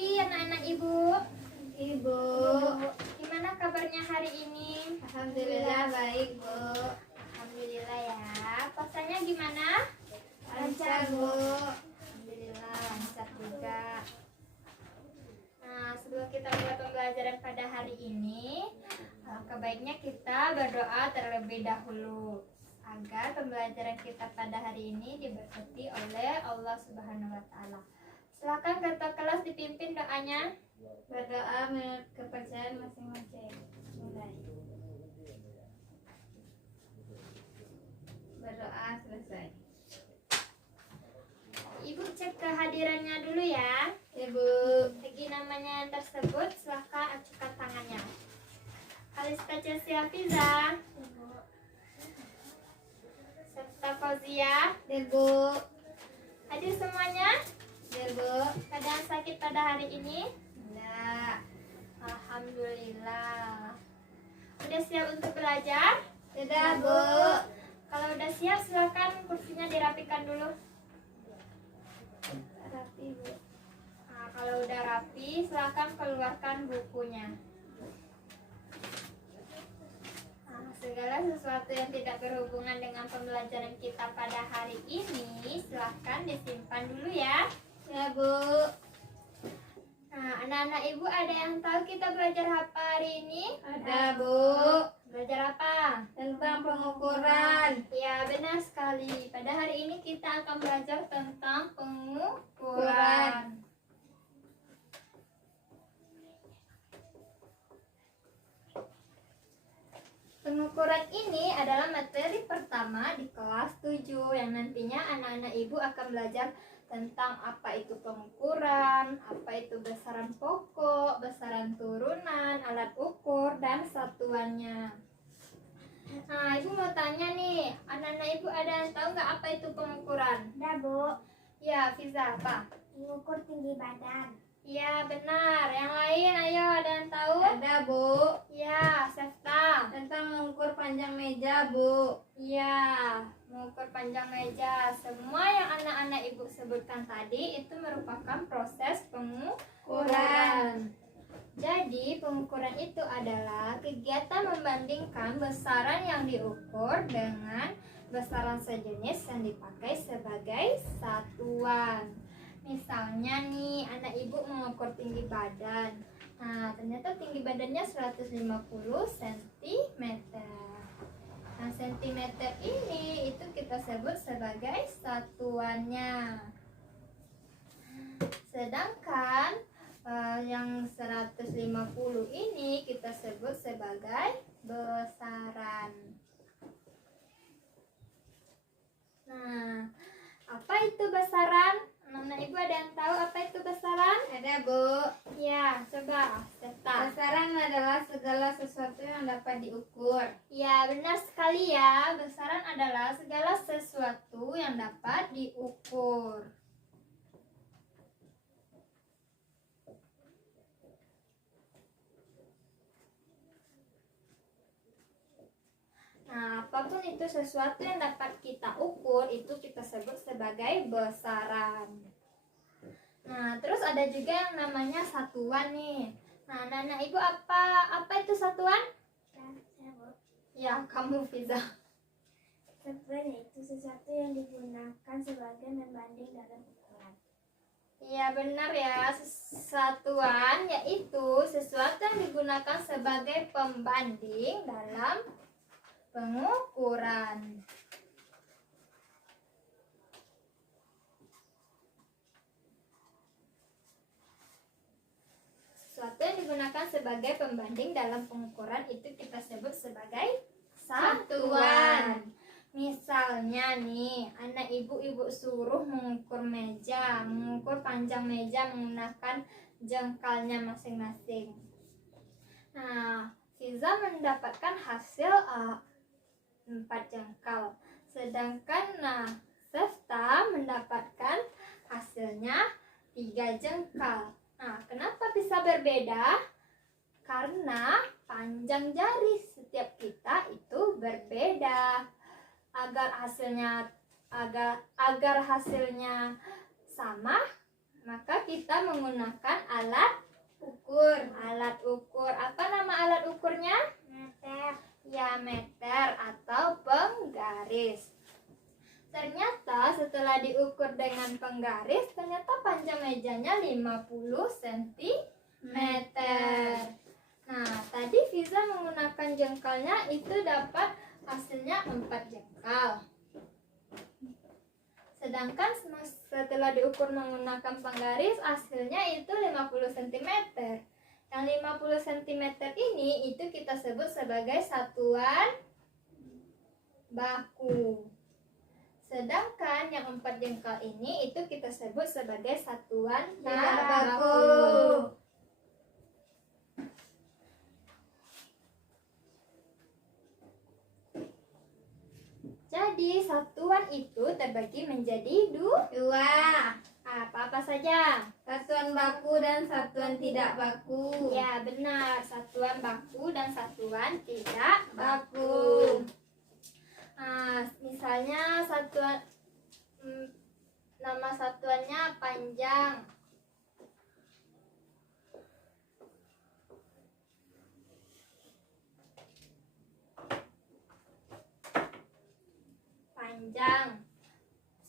pagi anak-anak ibu. Ibu, Gimana kabarnya hari ini? alhamdulillah baik Bu. Alhamdulillah ya. Puasanya gimana? Lancar Bu. Alhamdulillah lancar juga. Nah, sebelum kita mulai pembelajaran pada hari ini, alangkah baiknya kita berdoa terlebih dahulu agar pembelajaran kita pada hari ini diberkati oleh Allah Subhanahu wa taala. Silakan ketua kelas dipimpin doanya. Berdoa menurut kepercayaan masing-masing. Mulai. Berdoa selesai. Ibu cek kehadirannya dulu ya. Ibu, Bagi namanya yang tersebut, silakan acukan tangannya. Kalista Chelsea Hafiza, serta Fauzia, Ibu, hadir semuanya. Ibu. Keadaan sakit pada hari ini? Enggak. Alhamdulillah. Udah siap untuk belajar? Sudah Bu. Kalau udah siap, silakan kursinya dirapikan dulu. Rapi Bu. Nah, kalau udah rapi, silakan keluarkan bukunya. Nah, segala sesuatu yang tidak berhubungan dengan pembelajaran kita pada hari ini, silakan disimpan dulu ya. Ya Bu. Nah, anak-anak ibu ada yang tahu kita belajar apa hari ini? Ada Bu. Belajar apa? Tentang pengukuran. Ya, benar sekali. Pada hari ini kita akan belajar tentang pengukuran. Pengukuran ini adalah materi pertama di kelas 7 yang nantinya anak-anak ibu akan belajar tentang apa itu pengukuran, apa itu besaran pokok, besaran turunan, alat ukur, dan satuannya. Nah, ibu mau tanya nih, anak-anak ibu ada yang tahu nggak apa itu pengukuran? Ada Bu, Ya, Fiza, apa? mengukur tinggi badan. Ya, benar. Yang lain, ayo, ada yang tahu? Ada Bu. Ya, Sefta. Tentang mengukur panjang meja Bu. Ya, mengukur panjang meja. Semua yang anak-anak ibu sebutkan tadi itu merupakan proses pengukuran. Jadi, pengukuran itu adalah kegiatan membandingkan besaran yang diukur dengan besaran sejenis yang dipakai sebagai satuan. Misalnya nih, anak ibu mengukur tinggi badan. Nah, ternyata tinggi badannya 150 cm. Nah, sentimeter ini itu kita sebut sebagai satuannya. Sedangkan yang 150 ini kita sebut sebagai besaran. Nah, apa itu besaran? Anak ibu ada yang tahu apa itu besaran? Ada Bu. Ya, coba Seta. Besaran adalah segala sesuatu yang dapat diukur. Ya, benar sekali ya. Besaran adalah segala sesuatu yang dapat diukur. Nah, apapun itu sesuatu yang dapat kita ukur, itu kita sebut sebagai besaran. Nah, terus ada juga yang namanya satuan nih. Nah, anak-anak ibu apa itu satuan? Saya Bu, Ya, kamu Fiza. satuan itu sesuatu yang digunakan sebagai pembanding dalam ukuran. Iya benar ya, satuan yaitu sesuatu yang digunakan sebagai pembanding dalam pengukuran. Sesuatu yang digunakan sebagai pembanding dalam pengukuran itu kita sebut sebagai satuan. Misalnya nih, anak ibu suruh mengukur meja, mengukur panjang meja menggunakan jengkalnya masing-masing. Nah, Fiza mendapatkan hasil 4 jengkal. Sedangkan Sefta mendapatkan hasilnya 3 jengkal. Nah, kenapa bisa berbeda? Karena panjang jari setiap kita itu berbeda. Agar hasilnya sama, Maka kita menggunakan alat Ukur. Apa nama alat ukurnya? Meter. Ya, meter atau penggaris. Ternyata setelah diukur dengan penggaris, ternyata panjang mejanya 50 cm. Nah, tadi Fiza menggunakan jengkalnya itu dapat hasilnya 4 jengkal. Sedangkan setelah diukur menggunakan penggaris, hasilnya itu 50 cm. Yang 50 cm ini itu kita sebut sebagai satuan baku. Sedangkan yang 4 jengkal ini itu kita sebut sebagai satuan Tidak baku. Jadi satuan itu terbagi menjadi Dua. apa saja? Satuan baku dan satuan tidak baku. Ya, benar, satuan baku dan satuan tidak Baku. Nah, misalnya nama satuannya panjang.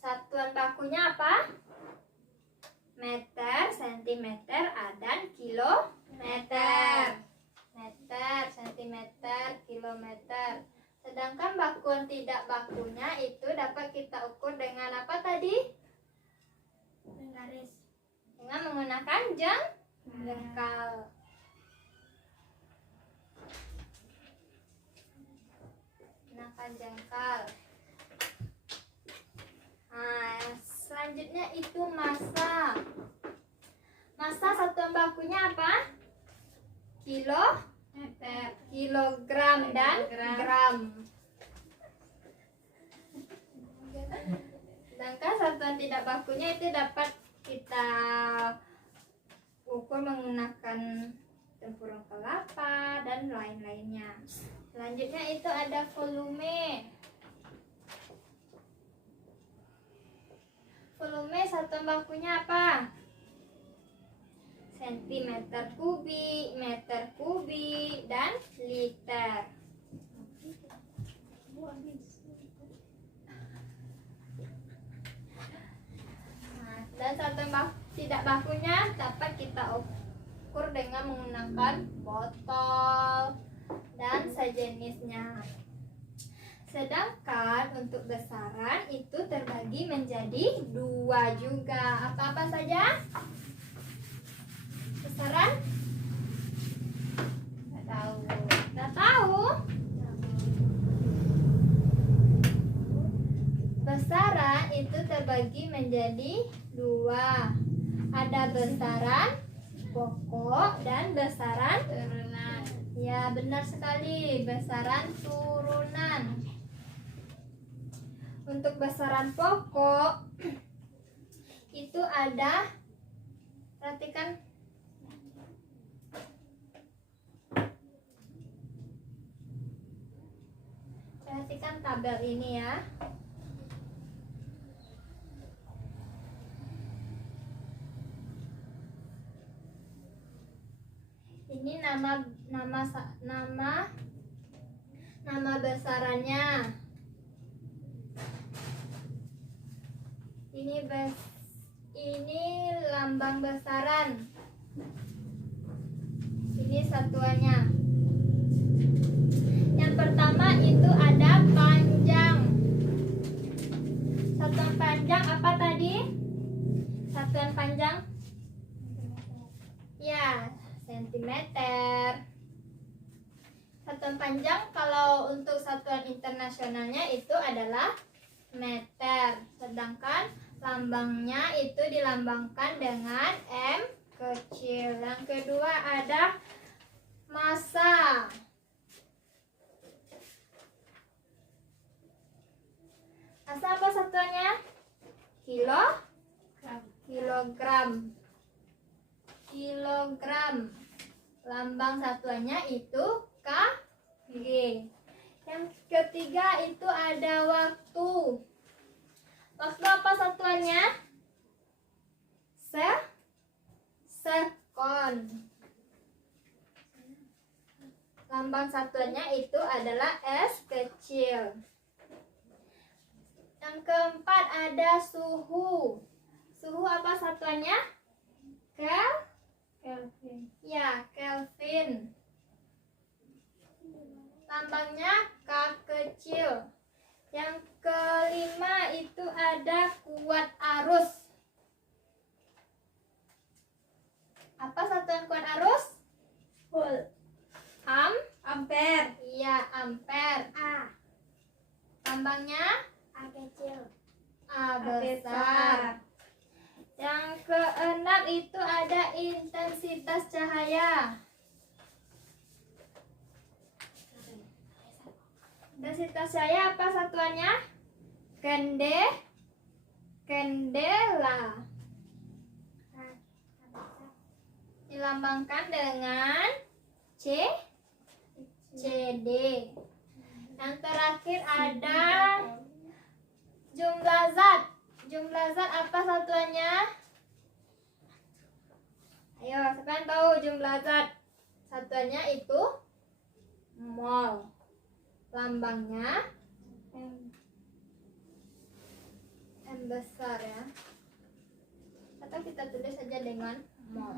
Satuan bakunya apa? Meter, sentimeter, dan kilometer. Meter, sentimeter, kilometer. Sedangkan bakuan tidak bakunya itu dapat kita ukur dengan apa tadi? Penggaris. Dengan menggunakan jengkal. Gunakan jengkal. Nah, selanjutnya itu massa. Massa satuan bakunya apa? Meter. Kilogram dan gram. Sedangkan satuan tidak bakunya itu dapat kita ukur menggunakan tempurung kelapa dan lain-lainnya. Selanjutnya itu ada volume. Volume satuan bakunya apa? Sentimeter kubik, meter kubik, dan liter. Nah, dan satuan tidak bakunya dapat kita ukur dengan menggunakan botol dan sejenisnya. Sedangkan untuk besaran itu terbagi menjadi 2 juga. Apa-apa saja? Besaran? Nggak tahu. Nggak tahu? Besaran itu terbagi menjadi 2. Ada besaran pokok dan besaran Turunan. ya, benar sekali, besaran turunan. Untuk besaran pokok itu ada, perhatikan, tabel ini ya. Ini nama besarannya. Ini lambang besaran. Ini satuannya. Yang pertama itu ada panjang. Satuan panjang apa tadi? Satuan panjang? Ya, sentimeter. Satuan panjang kalau untuk satuan internasionalnya itu adalah meter. Sedangkan lambangnya itu dilambangkan dengan M kecil. Yang kedua ada massa. Massa apa satuannya? Kilogram. Lambang satuannya itu kg. Yang ketiga itu ada waktu. Waktu apa satuannya? sekon. Lambang satuannya itu adalah S kecil. Yang keempat ada suhu. Suhu apa satuannya? Kelvin. Ya, Kelvin. Lambangnya K kecil. Yang kelima itu ada kuat arus. Apa satuan kuat arus? Volt. Ampere. Iya, ampere. A. Lambangnya A kecil. A besar. besar. Yang keenam itu ada intensitas cahaya. Intensitas cahaya apa satuannya? Candela. A. A besar. Dilambangkan dengan CD. Yang terakhir ada jumlah zat. Jumlah zat apa satuannya? Ayo, siapa yang tahu jumlah zat? Satuannya itu mol. Lambangnya M besar ya. Atau kita tulis saja dengan mol.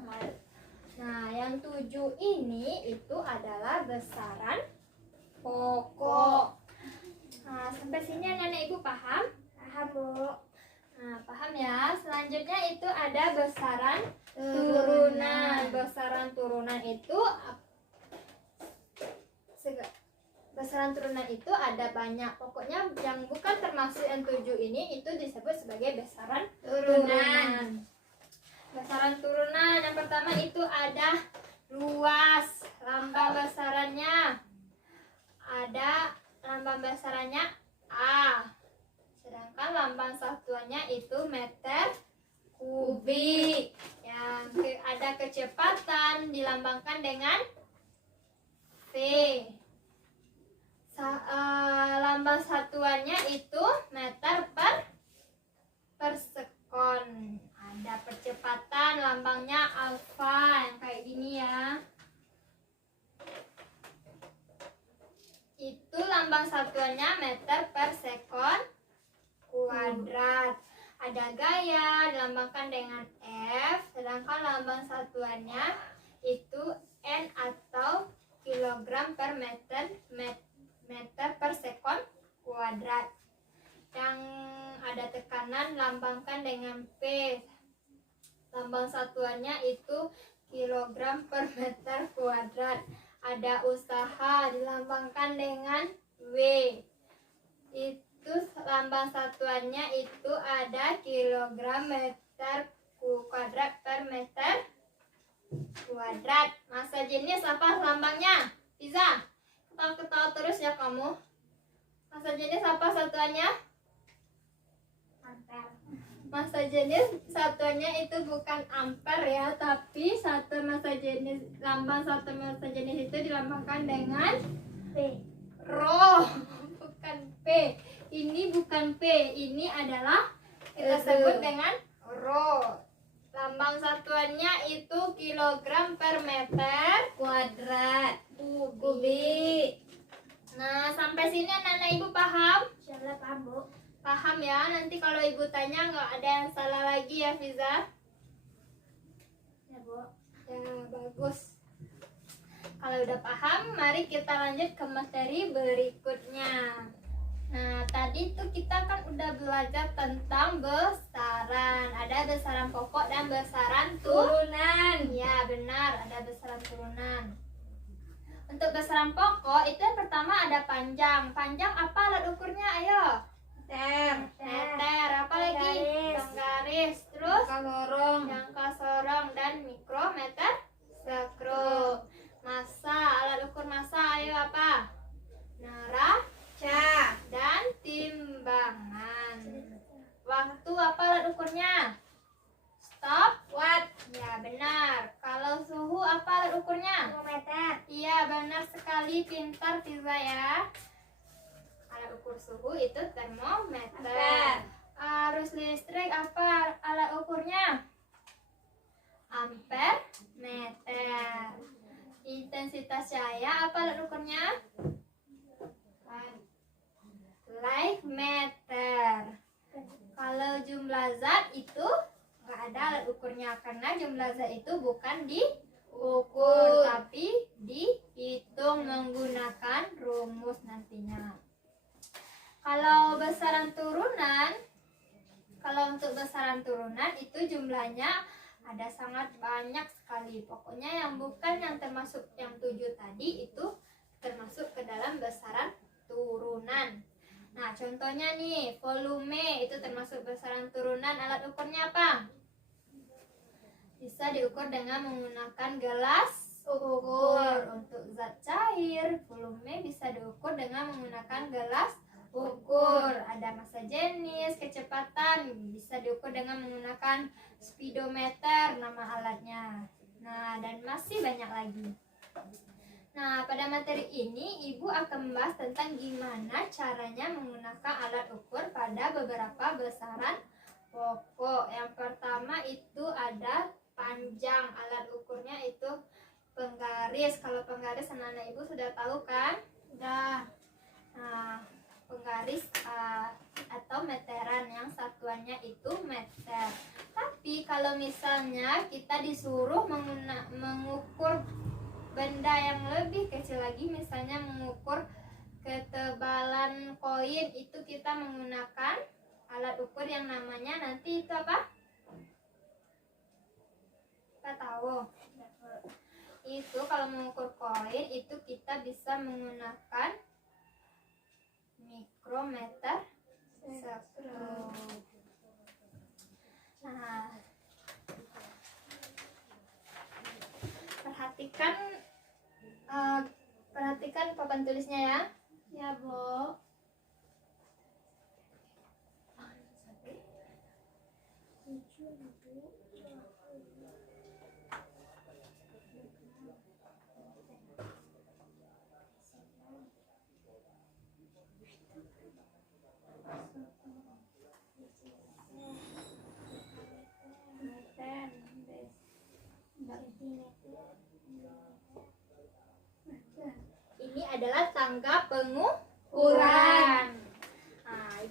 Nah, yang 7 ini itu adalah besaran pokok. Nah, sampai sini anak-anak ibu paham? Paham, Bu. Nah, paham ya. Selanjutnya itu ada besaran turunan. Besaran turunan itu besaran turunan itu ada banyak. Pokoknya yang bukan termasuk yang 7 ini itu disebut sebagai besaran turunan. Besaran turunan yang pertama itu ada luas. Lambang besarannya ada lambang besarannya A. Sedangkan lambang satuannya itu meter kubik. Yang ada kecepatan dilambangkan dengan V. Lambang satuannya itu meter per sekon. Ada percepatan lambangnya alfa yang kayak gini ya. Itu lambang satuannya meter per sekon kuadrat. Ada gaya dilambangkan dengan F, sedangkan lambang satuannya itu N atau kilogram per meter per sekon kuadrat. Yang ada tekanan lambangkan dengan P. Lambang satuannya itu kilogram per meter kuadrat. Ada usaha dilambangkan dengan W. Itu lambang satuannya itu ada kilogram meter kuadrat per meter kuadrat. Massa jenis apa lambangnya? Bisa? Ketawa-ketawa terus ya kamu. Massa jenis apa satuannya? Ampere. Massa jenis satuannya itu bukan ampere ya, tapi satu massa jenis, lambang satu massa jenis itu dilambangkan dengan P. rho, bukan P. Ini bukan P, ini adalah kita sebut dengan rho. Lambang satuannya itu kilogram per meter Kuadrat. kubik. Nah, sampai sini anak-anak ibu paham? Insyaallah paham, Bu. Paham ya, nanti kalau ibu tanya nggak ada yang salah lagi ya Fiza. Ya, Bu. Ya, bagus. Kalau udah paham, mari kita lanjut ke materi berikutnya. Nah, tadi tuh kita kan udah belajar tentang besaran. Ada besaran pokok dan besaran turunan. Ya, benar, ada besaran turunan. Untuk besaran pokok, itu yang pertama ada panjang. Panjang apa alat ukurnya? Ayo. Meter, apa lagi? Garis, terus jangka sorong dan mikrometer sekro. Massa, alat ukur massa, ayo apa? Neraca dan timbangan. Waktu apa alat ukurnya? Stopwatch. Ya benar. Kalau suhu apa alat ukurnya? Termometer. Iya benar sekali, pintar Fiza ya. Alat ukur suhu itu termometer. Arus listrik apa alat ukurnya? ampere meter. Intensitas cahaya apa alat ukurnya? Light meter. Kalau jumlah zat itu nggak ada alat ukurnya karena jumlah zat itu bukan diukur tapi dihitung menggunakan rumus nantinya. Kalau untuk besaran turunan itu jumlahnya ada sangat banyak sekali. Pokoknya yang bukan yang termasuk yang 7 tadi itu termasuk ke dalam besaran turunan. Nah, contohnya nih, volume itu termasuk besaran turunan. Alat ukurnya apa? Bisa diukur dengan menggunakan gelas ukur. Untuk zat cair, volume bisa diukur dengan menggunakan gelas ukur. Ada massa jenis, kecepatan bisa diukur dengan menggunakan speedometer nama alatnya. Nah, dan masih banyak lagi. Nah, pada materi ini Ibu akan membahas tentang gimana caranya menggunakan alat ukur pada beberapa besaran pokok. Yang pertama itu ada panjang. Alat ukurnya itu penggaris. Kalau penggaris anak-anak Ibu sudah tahu kan? Sudah. Nah, penggaris atau meteran yang satuannya itu meter. Tapi kalau misalnya kita disuruh mengukur benda yang lebih kecil lagi, misalnya mengukur ketebalan koin, itu kita menggunakan alat ukur yang namanya nanti itu apa? Kita tahu. Itu kalau mengukur koin itu kita bisa menggunakan mikrometer sekup. Nah, perhatikan papan tulisnya ya. Ya, Bu. Ini adalah tangga pengukuran.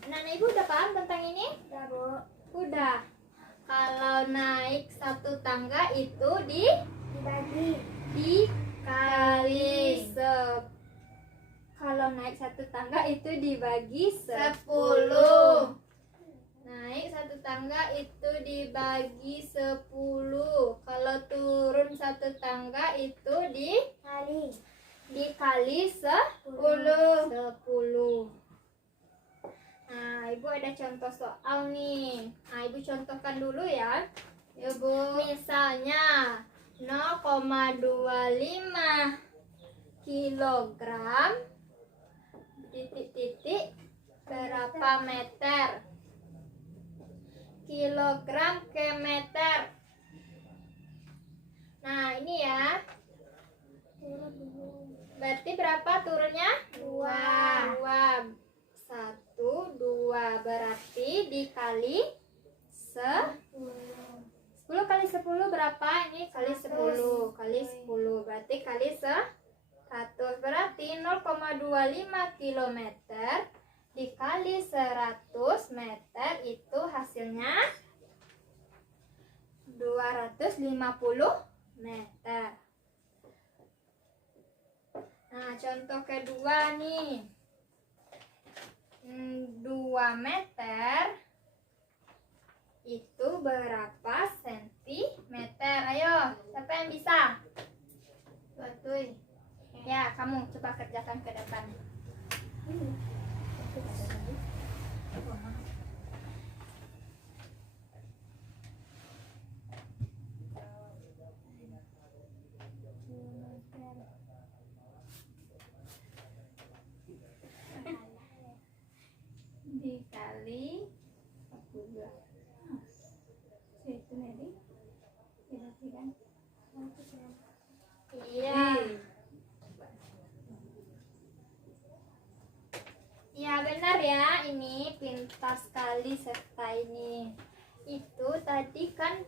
Nah, Ibu udah paham tentang ini? Ya, Bu. Udah. Kalau naik satu tangga itu Dibagi. dikali kalau naik satu tangga itu dibagi 10. Naik satu tangga itu dibagi 10. Kalau turun satu tangga itu dikali 10. Nah, Ibu ada contoh soal nih. Nah, Ibu contohkan dulu ya. Ibu, misalnya 0,25 kilogram titik-titik berapa meter? Kilogram ke meter. Nah, ini ya. Berarti berapa turunnya? 2. 1, 2. Berarti dikali 10 kali 10 berapa? Ini kali 10. Kali 10. Berarti kali 100. Berarti 0,25 kilometer dikali 100 meter itu hasilnya 250 meter. Nah, contoh kedua nih. 2 meter itu berapa sentimeter? Ayo, siapa yang bisa? Betul. Ya, kamu coba kerjakan ke depan. Dikali 12. Itu nih. Iya. Iya benar ya, ini pintar sekali serta ini. Itu tadi kan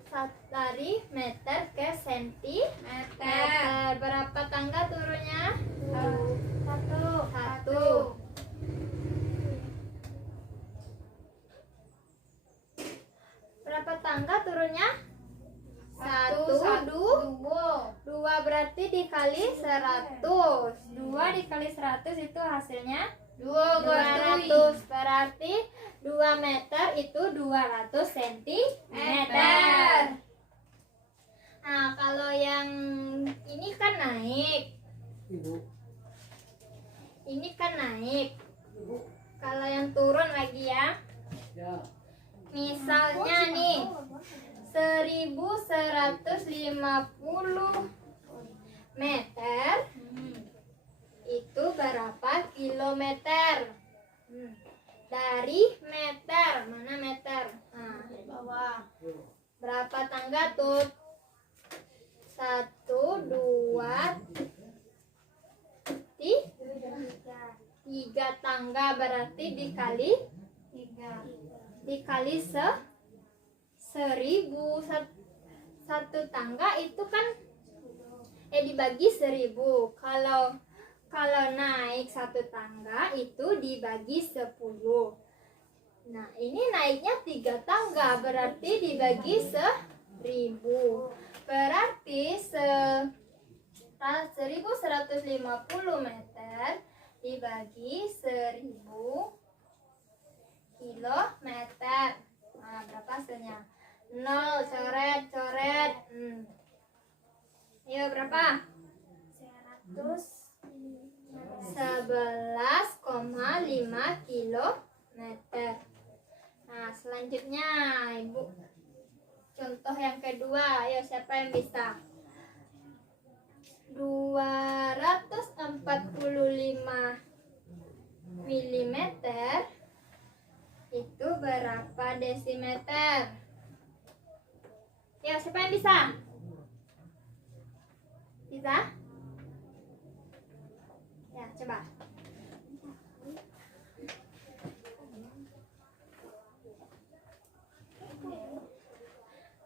dari meter ke sentimeter. Berapa tangga turunnya? Satu. Berapa tangga turunnya? Dua berarti dikali 100. 2 dikali 100 itu hasilnya 200. Berarti 2 meter itu 200 sentimeter. Nah, kalau yang ini kan naik. Ini kan naik. Kalau yang turun lagi ya. Misalnya nih 1150 meter itu berapa kilometer? Dari meter, mana meter? Nah, di bawah. Berapa tangga tuh? 1, 2, 3 tangga, berarti dikali 1000. Satu tangga itu kan dibagi 1000. Kalau naik satu tangga itu dibagi 10. Nah, ini naiknya 3 tangga, berarti dibagi 1000. Berarti 1150 meter dibagi 1000 kilometer. Nah, berapa hasilnya? 0, coret. Ayo, berapa? 11,5 kilometer. Nah, selanjutnya Ibu contoh yang kedua. Ayo, siapa yang bisa? 245 milimeter itu berapa desimeter? Ya, siapa yang bisa? Bisa? Ya, coba.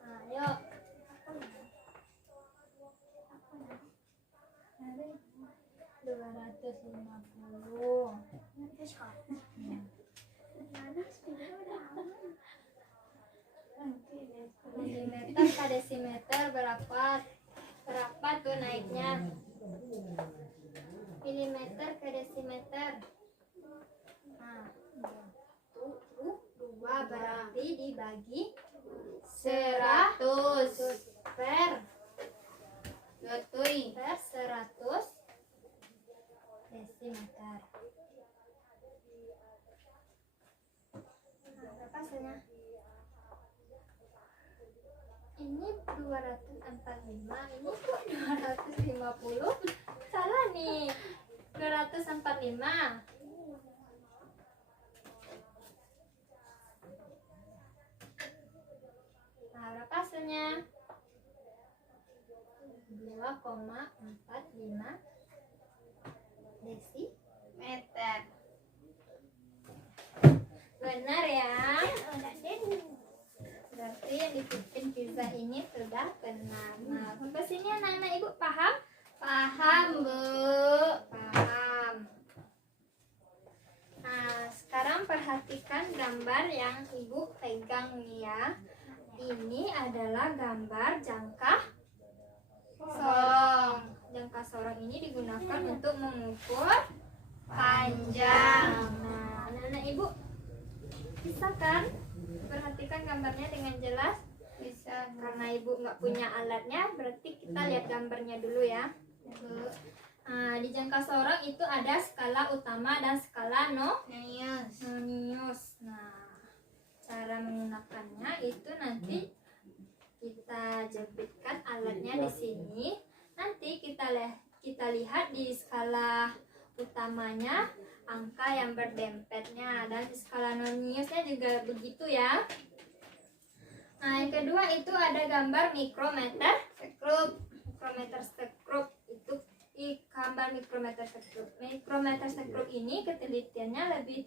Ayo. 250 milimeter ke desimeter berapa tuh naiknya? Milimeter ke desimeter. Nah, 2 berarti dibagi 100 per 100 desimeter. Nah, berapa hasilnya? Ini 245, ini kok 250? Salah nih. 245. Nah, berapa hasilnya? 2,45 desimeter. Benar ya? Berarti yang dibikin pizza ini sudah benar. Nah, sampai sini anak-anak Ibu paham? Paham, Bu. Paham. Nah, sekarang perhatikan gambar yang Ibu pegang nih ya. Ini adalah gambar jangka sorong. Jangka sorong ini digunakan untuk mengukur panjang. Nah, anak-anak Ibu bisa kan perhatikan gambarnya dengan jelas? Bisa. Karena Ibu nggak punya alatnya, berarti kita lihat gambarnya dulu ya. Nah, di jangka sorong itu ada skala utama dan skala nonius. Nah, cara menggunakannya itu nanti kita jepitkan alatnya di sini. Nanti kita lihat di skala utamanya angka yang berdempetnya, dan di skala noniusnya juga begitu ya. Nah, yang kedua itu ada gambar mikrometer sekrup. Itu gambar mikrometer sekrup. Mikrometer sekrup ini ketelitiannya lebih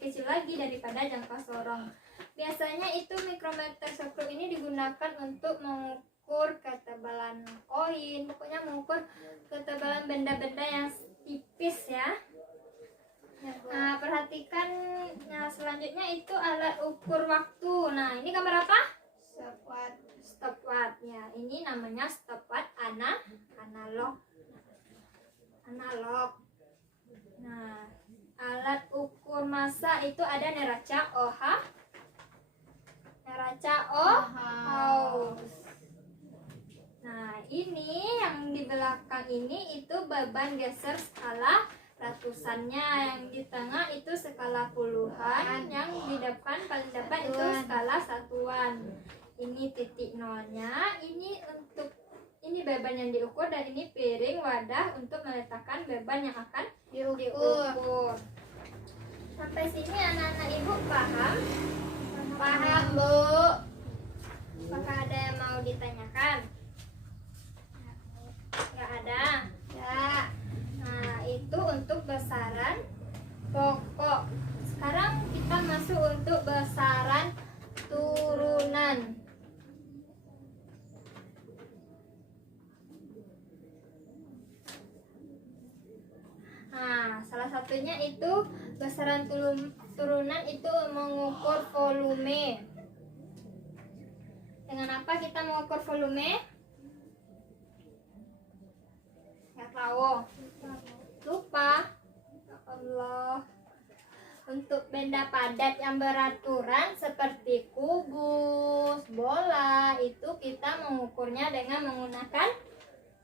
kecil lagi daripada jangka sorong. Biasanya itu mikrometer sekunder ini digunakan untuk mengukur ketebalan koin, pokoknya mengukur ketebalan benda-benda yang tipis ya. Nah, perhatikan, nah selanjutnya itu alat ukur waktu. Nah, ini gambar apa? Stopwatch ya. Ini namanya stopwatch analog. Nah, alat ukur massa itu ada neraca Ohm, Nah, ini yang di belakang ini itu beban geser skala ratusannya, yang di tengah itu skala puluhan, yang di depan paling depan itu skala satuan. Ini titik nolnya, ini beban yang diukur, dan ini piring wadah untuk meletakkan beban yang akan diukur. Sampai sini anak-anak ibu paham? Paham, Bu. Apakah ada yang mau ditanyakan? Nggak ada? Ya. Nah, itu untuk besaran pokok. Sekarang kita masuk untuk besaran turunan. Nah, salah satunya itu besaran turunan itu mengukur volume. Dengan apa kita mengukur volume? Nggak tahu. Lupa. Ya Allah. Untuk benda padat yang beraturan seperti kubus, bola, itu kita mengukurnya dengan menggunakan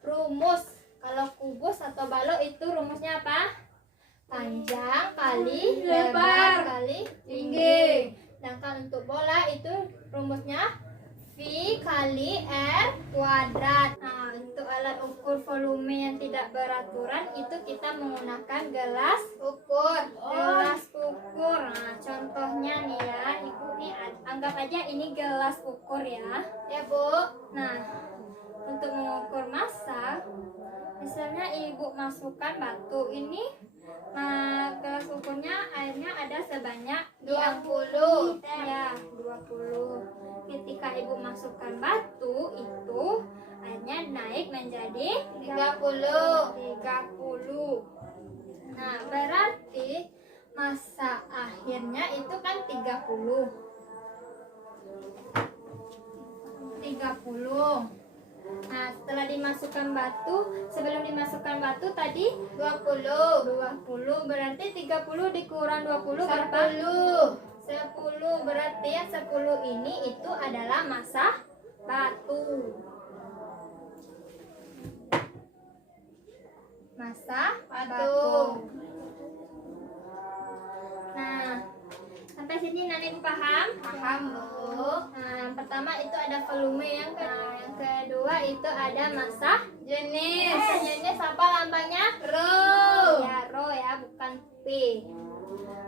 rumus. Kalau kubus atau balok itu rumusnya apa? Panjang kali lebar kali tinggi. Sedangkan untuk bola itu rumusnya V kali R kuadrat. Nah, untuk alat ukur volume yang tidak beraturan itu kita menggunakan gelas ukur. Nah, contohnya nih ya, Ibu nih anggap aja ini gelas ukur ya. Ya, Bu. Nah, untuk mengukur massa, misalnya Ibu masukkan batu ini, nah gelas ukurnya airnya ada sebanyak 20. Ya, 20. Ketika Ibu masukkan batu itu airnya naik menjadi 30. Nah, berarti massa akhirnya itu kan 30. Nah, setelah dimasukkan batu, sebelum dimasukkan batu tadi 20 berarti 30 dikurang 20 berapa? 10. Berarti yang 10 ini itu adalah massa batu. Nah, sampai sini Nani paham? Paham, Bu. Nah, yang pertama itu ada volume, yang kedua itu ada massa Jenis. jenis apa lambangnya? Rho. Ya, rho ya, bukan P.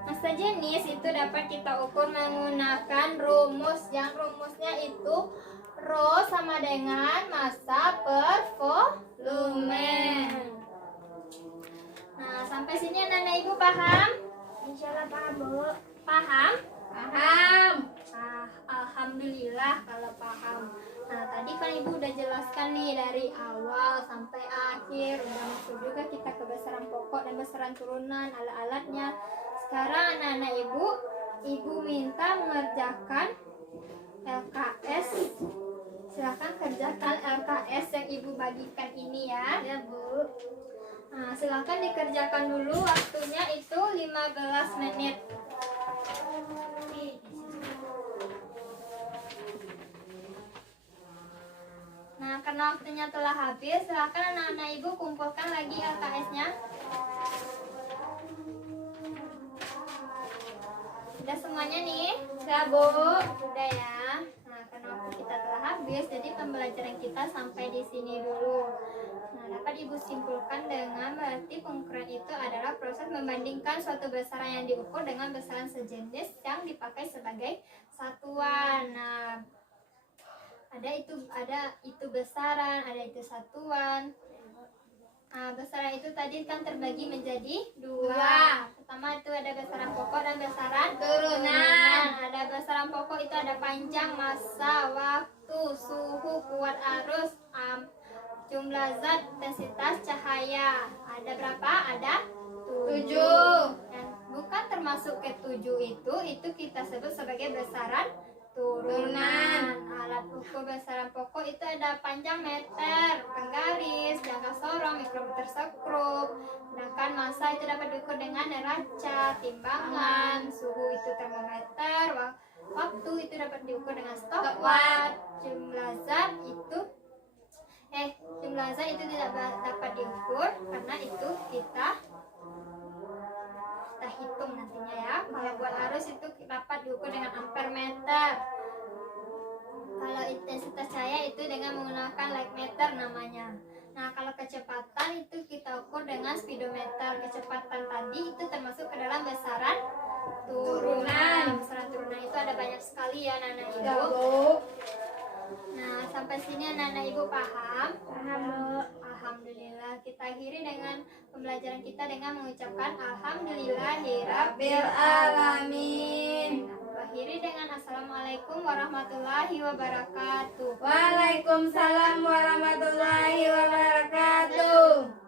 Massa jenis itu dapat kita ukur menggunakan rumus, yang rumusnya itu rho sama dengan massa per volume. Nah, sampai sini anak-anak ibu paham? Insyaallah paham, Bu. Paham? Paham. Alhamdulillah kalau paham. Nah, tadi kan ibu udah jelaskan nih dari awal sampai akhir, udah masuk juga kita ke besaran pokok dan besaran turunan, alat-alatnya. Sekarang anak-anak ibu minta mengerjakan LKS. Silakan kerjakan LKS yang ibu bagikan ini ya. Ya, Bu. Nah, silakan dikerjakan dulu, waktunya itu 15 menit. Nah, karena waktunya telah habis, silakan anak-anak ibu kumpulkan lagi LKS-nya. Udah semuanya nih? Sudah, Bu? Udah ya. Nah, karena waktu kita telah habis, jadi pembelajaran kita sampai di sini dulu. Nah, dapat ibu simpulkan dengan berarti pengukuran itu adalah proses membandingkan suatu besaran yang diukur dengan besaran sejenis yang dipakai sebagai satuan. Nah, ada itu besaran, ada itu satuan. Nah, besaran itu tadi kan terbagi menjadi dua. Pertama itu ada besaran pokok dan besaran turunan. Ada besaran pokok ada panjang, masa, waktu, suhu, kuat arus, jumlah zat, intensitas cahaya. Ada berapa? Ada 7. Dan bukan termasuk ke 7 itu kita sebut sebagai besaran turunan. Alat ukur besaran pokok itu ada panjang meter, penggaris, jangka sorong, mikrometer skrup. Sedangkan massa itu dapat diukur dengan neraca, timbangan, suhu itu termometer, waktu itu dapat diukur dengan stopwatch. Jumlah zat itu tidak dapat diukur karena itu kita hitung nantinya ya. Kalau buat arus itu dapat diukur dengan ampere meter. Kalau intensitas cahaya itu dengan menggunakan light meter namanya. Nah, kalau kecepatan itu kita ukur dengan speedometer. Kecepatan tadi itu termasuk ke dalam besaran turunan. Besaran turunan itu ada banyak sekali ya anak-anak ibu. Nah, sampai sini anak-anak ibu paham? Paham, Bu. Alhamdulillah. Kita akhiri dengan pembelajaran kita dengan mengucapkan Alhamdulillahirabbil alamin. Akhiri dengan Assalamualaikum warahmatullahi wabarakatuh. Waalaikumsalam warahmatullahi wabarakatuh.